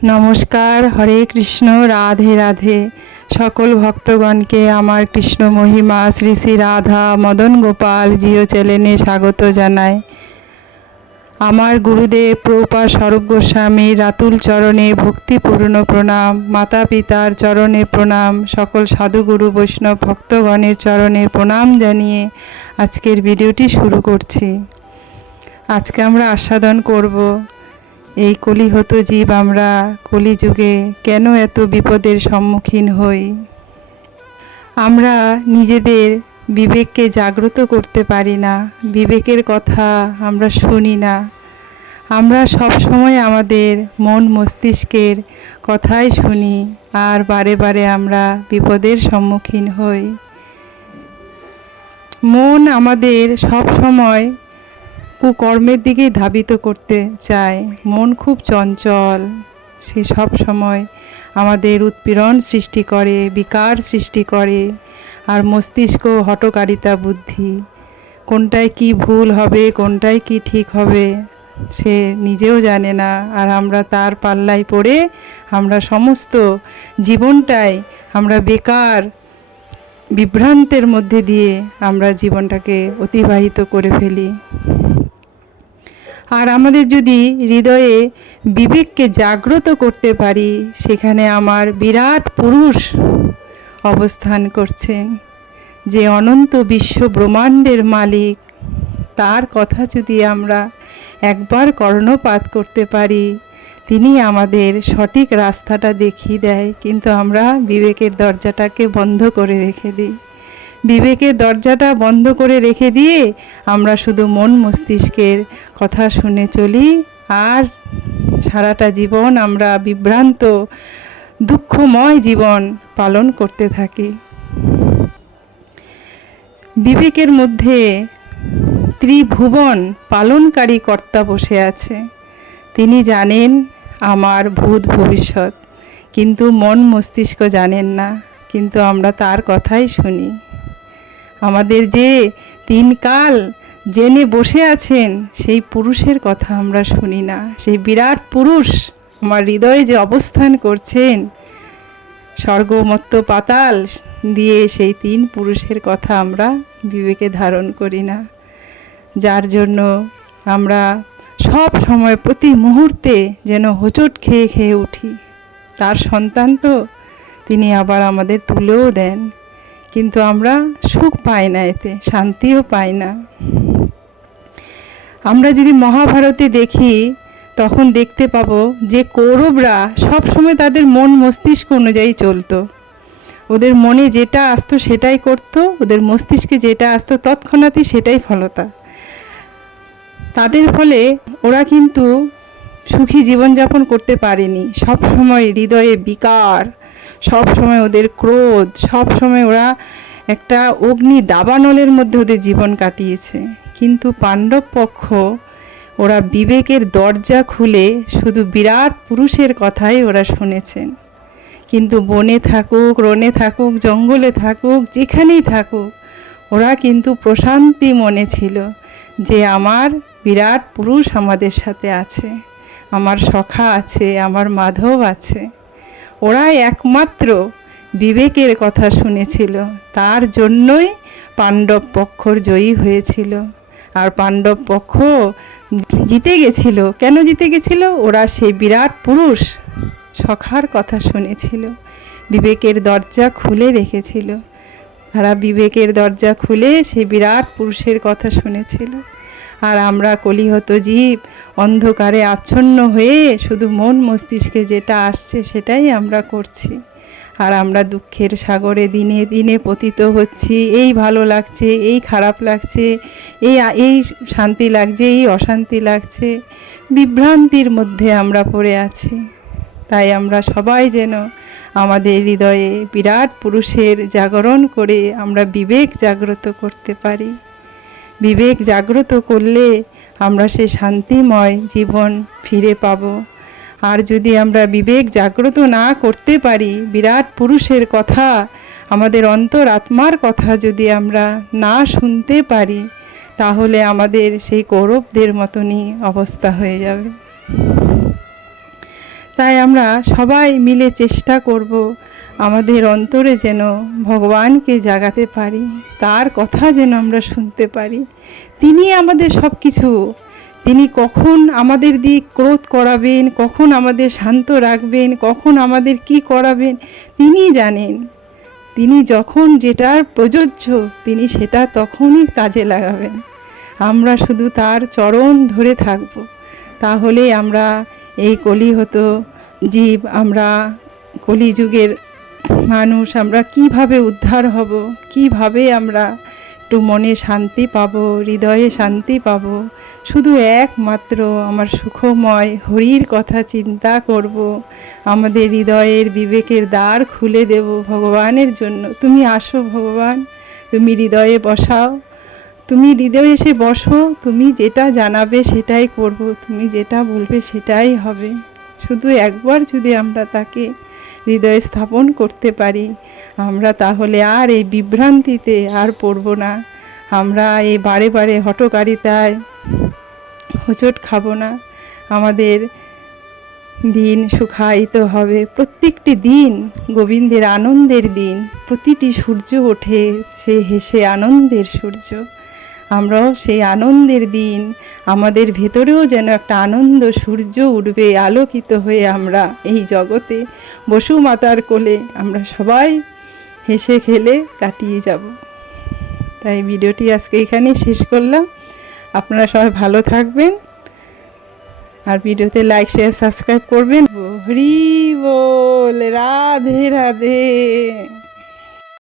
নমস্কার, হরে কৃষ্ণ, রাধে রাধে। সকল ভক্তগণকে আমার কৃষ্ণ মহিমা শ্রী শ্রী রাধা মদন গোপাল জিও চ্যানেলে স্বাগত জানায় আমার গুরুদেব প্রভুপা স্বরূপ গোস্বামী রাতুল চরণে ভক্তিপূর্ণ প্রণাম মাতা পিতার চরণে প্রণাম, সকল সাধুগুরু বৈষ্ণব ভক্তগণের চরণে প্রণাম জানিয়ে আজকের ভিডিওটি শুরু করছি। আজকে আমরা আস্বাদন করব এই কলিহত জীব আমরা কলিযুগে কেন এত বিপদের সম্মুখীন হই? আমরা নিজেদের বিবেককে জাগ্রত করতে পারি না, বিবেকের কথা আমরা শুনি না। আমরা সব সময় আমাদের মন মস্তিষ্কের কথাই শুনি, আর বারে বারে আমরা বিপদের সম্মুখীন হই। মন আমাদের সব সময় কুকর্মের দিকে ধাবিত করতে চায়। মন খুব চঞ্চল। সে সব সময় আমাদের উৎপীড়ন সৃষ্টি করে, বিকার সৃষ্টি করে, আর মস্তিষ্ক হটকারিতা বুদ্ধি। কোনটায় কি ভুল হবে কোনটায় কি ঠিক হবে, সে নিজেও জানে না। আর আমরা তার পাল্লায় পড়ে আমরা সমস্ত জীবনটাই আমরা বেকার বিভ্রান্তের মধ্যে দিয়ে আমরা জীবনটাকে অতিবাহিত করে ফেলি। আর আমাদের যদি হৃদয়ে বিবেককে জাগ্রত করতে পারি, সেখানে আমার বিরাট পুরুষ অবস্থান করছেন যে অনন্ত বিশ্ব ব্রহ্মাণ্ডের মালিক। তার কথা যদি আমরা একবার কর্ণপাত করতে পারি, তিনি আমাদের সঠিক রাস্তাটা দেখিয়ে দেয়, কিন্তু আমরা বিবেকের দরজাটাকে বন্ধ করে রেখে দিই। বিবেকের দরজাটা বন্ধ করে রেখে দিয়ে আমরা শুধু মন মস্তিষ্কের কথা শুনে চলি। আর সারাটা জীবন আমরা বিভ্রান্ত, দুঃখময় জীবন পালন করতে থাকি। বিবেকের মধ্যে ত্রিভুবন পালনকারী কর্তা বসে আছে। তিনি জানেন আমার ভূত ভবিষ্যৎ, কিন্তু মন মস্তিষ্ক জানেন না, কিন্তু আমরা তার কথাই শুনি। আমাদের যে তিন কাল জেনে বসে আছেন, সেই পুরুষের কথা আমরা শুনি না। সেই বিরাট পুরুষ আমার হৃদয়ে যে অবস্থান করছেন, স্বর্গমত্ত পাতাল দিয়ে সেই তিন পুরুষের কথা আমরা বিবেকে ধারণ করি না। যার জন্য আমরা সব সময় প্রতি মুহূর্তে যেন হোঁচট খেয়ে খেয়ে উঠি। তার সন্তান তো তিনি আবার আমাদের তুলেও দেন। কিন্তু আমরা সুখ পাই না এতে, শান্তিও পাই না। আমরা যদি মহাভারতে দেখি, তখন দেখতে পাবো যে কৌরবরা সবসময় তাদের মন মস্তিষ্ক অনুযায়ী চলতো। ওদের মনে যেটা আসতো সেটাই করতো, ওদের মস্তিষ্কে যেটা আসতো তৎক্ষণাৎই সেটাই ফলতা। তাদের ফলে ওরা কিন্তু সুখী জীবনযাপন করতে পারেনি। সব সময় হৃদয়ে বিকার সব সময় ওদের ক্রোধ, সব সময় ওরা একটা অগ্নি দাবানলের মধ্যে ওদের জীবন কাটিয়েছে। কিন্তু পাণ্ডব পক্ষ ওরা বিবেকের দরজা খুলে শুধু বিরাট পুরুষের কথাই ওরা শুনেছেন। কিন্তু বনে থাকুক রনে থাকুক, জঙ্গলে থাকুক, যেখানেই থাকুক, ওরা কিন্তু প্রশান্তি মনে ছিল যে আমার বিরাট পুরুষ আমাদের সাথে আছে, আমার সখা আছে, আমার মাধব আছে। ওরাই একমাত্র বিবেকের কথা শুনেছিল। তার জন্যই পাণ্ডব পক্ষর জয়ী হয়েছিল। আর পাণ্ডব পক্ষ জিতে গেছিল। কেন জিতে গেছিল? ওরা সেই বিরাট পুরুষ সখার কথা শুনেছিল। বিবেকের দরজা খুলে রেখেছিল। তারা বিবেকের দরজা খুলে সেই বিরাট পুরুষের কথা শুনেছিল। আর আমরা কলিহত জীব, অন্ধকারে আচ্ছন্ন হয়ে শুধু মন মস্তিষ্কে যেটা আসছে সেটাই আমরা করছি। আর আমরা দুঃখের সাগরে দিনে দিনে পতিত হচ্ছি। এই ভালো লাগছে, এই খারাপ লাগছে, এই এই শান্তি লাগছে, এই অশান্তি লাগছে। বিভ্রান্তির মধ্যে আমরা পড়ে আছি। তাই আমরা সবাই যেন আমাদের হৃদয়ে বিরাট পুরুষের জাগরণ করে আমরা বিবেক জাগ্রত করতে পারি। বিবেক জাগ্রত করলে আমরা সে শান্তিময় জীবন ফিরে পাব। আর যদি আমরা বিবেক জাগ্রত না করতে পারি, বিরাট পুরুষের কথা, আমাদের অন্তর আত্মার কথা যদি আমরা না শুনতে পারি, তাহলে আমাদের সেই কৌরবদের মতনই অবস্থা হয়ে যাবে। তাই আমরা সবাই মিলে চেষ্টা করব আমাদের অন্তরে যেন ভগবানকে জাগাতে পারি, তার কথা যেন আমরা শুনতে পারি। তিনি আমাদের সব কিছু তিনি কখন আমাদের দিক ক্রোধ করাবেন, কখন আমাদের শান্ত রাখবেন, কখন আমাদের কি করাবেন, তিনি জানেন। তিনি যখন যেটার প্রযোজ্য, তিনি সেটা তখনই কাজে লাগাবেন। আমরা শুধু তার চরণ ধরে থাকব। তাহলে আমরা এই কলি হতো জীব, আমরা কলিযুগের মানুষ, আমরা কীভাবে উদ্ধার হব? কীভাবে আমরা একটু মনে শান্তি পাবো, হৃদয়ে শান্তি পাবো? শুধু একমাত্র আমার সুখময় হরির কথা চিন্তা করব। আমাদের হৃদয়ের বিবেকের দ্বার খুলে দেব ভগবানের জন্য। তুমি আসো ভগবান, তুমি হৃদয়ে বসাও। তুমি হৃদয়ে এসে বসো, তুমি যেটা জানাবে সেটাই করব, তুমি যেটা বলবে সেটাই হবে। শুধু একবার যদি আমরা তাকে হৃদয়ে স্থাপন করতে পারি। আমরা তাহলে আর এই বিভ্রান্তিতে আর পড়ব না। আমরা এই বারে বারে হটকারিতায় হোঁচট খাব না। আমাদের দিন সুখায়িত হবে। প্রত্যেকটি দিন গোবিন্দের আনন্দের দিন। প্রতিটি সূর্য ওঠে, সে হেসে আনন্দের সূর্য। আমরাও সেই আনন্দের দিন, আমাদের ভেতরেও যেন একটা আনন্দ সূর্য উঠবে, আলোকিত হয়ে আমরা এই জগতে বসু মাতার কোলে আমরা সবাই হেসে খেলে কাটিয়ে যাব। তাই ভিডিওটি আজকে এখানেই শেষ করলাম। আপনারা সবাই ভালো থাকবেন। আর ভিডিওতে লাইক শেয়ার সাবস্ক্রাইব করবেন। হরি বল, রাধে রাধে।